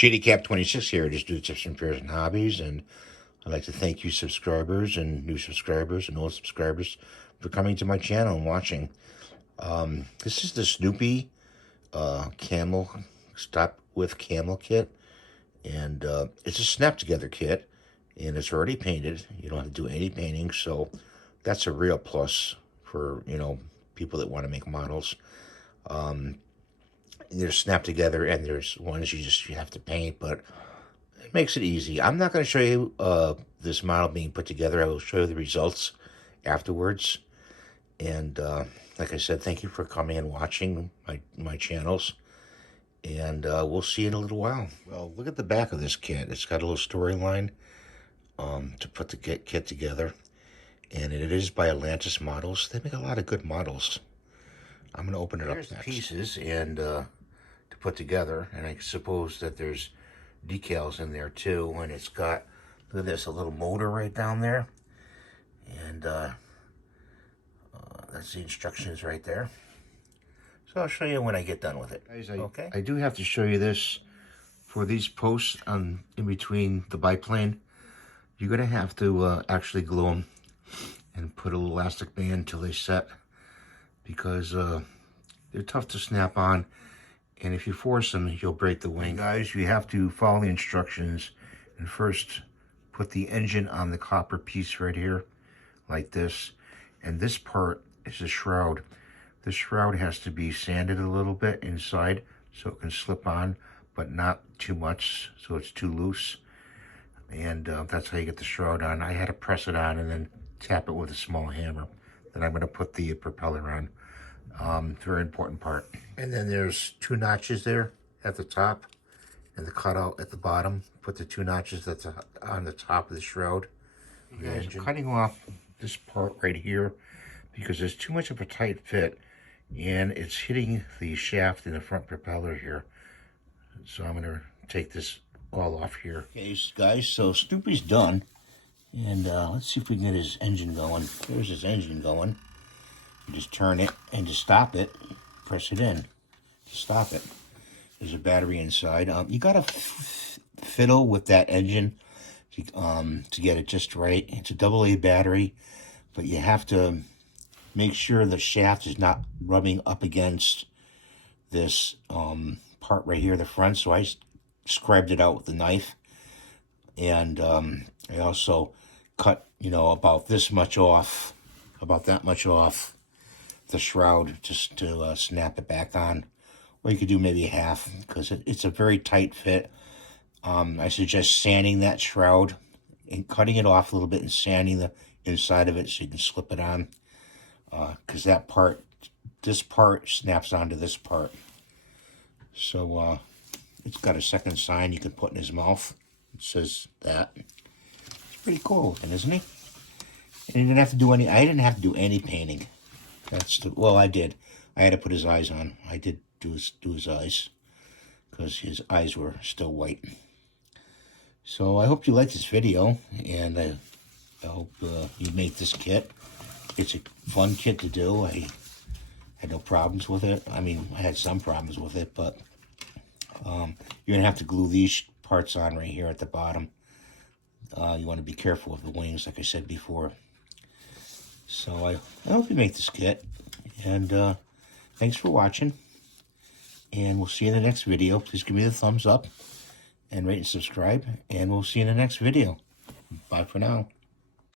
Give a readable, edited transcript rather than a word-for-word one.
JDCap26 here, just do tips and prayers and hobbies, and I'd like to thank you subscribers and new subscribers and old subscribers for coming to my channel and watching. This is the Snoopy camel stop with camel kit, and it's a snap together kit, and it's already painted. You don't have to do any painting, so that's a real plus for people that want to make models. They're snapped together, and there's ones you have to paint, but it makes it easy. I'm not going to show you this model being put together. I will show you the results afterwards. And like I said, thank you for coming and watching my channels. And we'll see you in a little while. Well, look at the back of this kit. It's got a little storyline to put the kit together. And it is by Atlantis Models. They make a lot of good models. I'm going to open it up next. The pieces and to put together. And I suppose that there's decals in there too. And it's got, look at this, a little motor right down there. And that's the instructions right there. So I'll show you when I get done with it. Guys, I do have to show you this. For these posts in between the biplane, you're going to have to actually glue them and put a little elastic band till they set, because they're tough to snap on, and if you force them, you'll break the wing. Guys, you have to follow the instructions and first put the engine on the copper piece right here, like this, and this part is the shroud. The shroud has to be sanded a little bit inside so it can slip on, but not too much so it's too loose, and that's how you get the shroud on. I had to press it on and then tap it with a small hammer. Then I'm going to put the propeller on. Very important part. And then there's 2 notches there at the top and the cutout at the bottom. Put the 2 notches that's on the top of the shroud. I'm cutting off this part right here because there's too much of a tight fit and it's hitting the shaft in the front propeller here. So I'm going to take this all off here. Okay, guys, so Snoopy's done. And let's see if we can get his engine going. There's his engine going. You just turn it, and to stop it, press it in to stop it. There's a battery inside. You got to fiddle with that engine to get it just right. It's a AA battery, but you have to make sure the shaft is not rubbing up against this part right here, the front. So I scribed it out with a knife, and I also cut, about this much off, about that much off the shroud just to snap it back on. Or you could do maybe half because it's a very tight fit. I suggest sanding that shroud and cutting it off a little bit and sanding the inside of it so you can slip it on. Because that part, this part snaps onto this part. So it's got a second sign you can put in his mouth. It says that. Pretty cool looking, isn't he? And you didn't have to do any. I didn't have to do any painting. Well, I did. I had to put his eyes on. I did do his eyes because his eyes were still white. So I hope you liked this video, and I hope you make this kit. It's a fun kit to do. I had no problems with it. I mean, I had some problems with it, but you're gonna have to glue these parts on right here at the bottom. You want to be careful of the wings, like I said before. So I hope you make this kit. And thanks for watching. And we'll see you in the next video. Please give me the thumbs up and rate and subscribe. And we'll see you in the next video. Bye for now.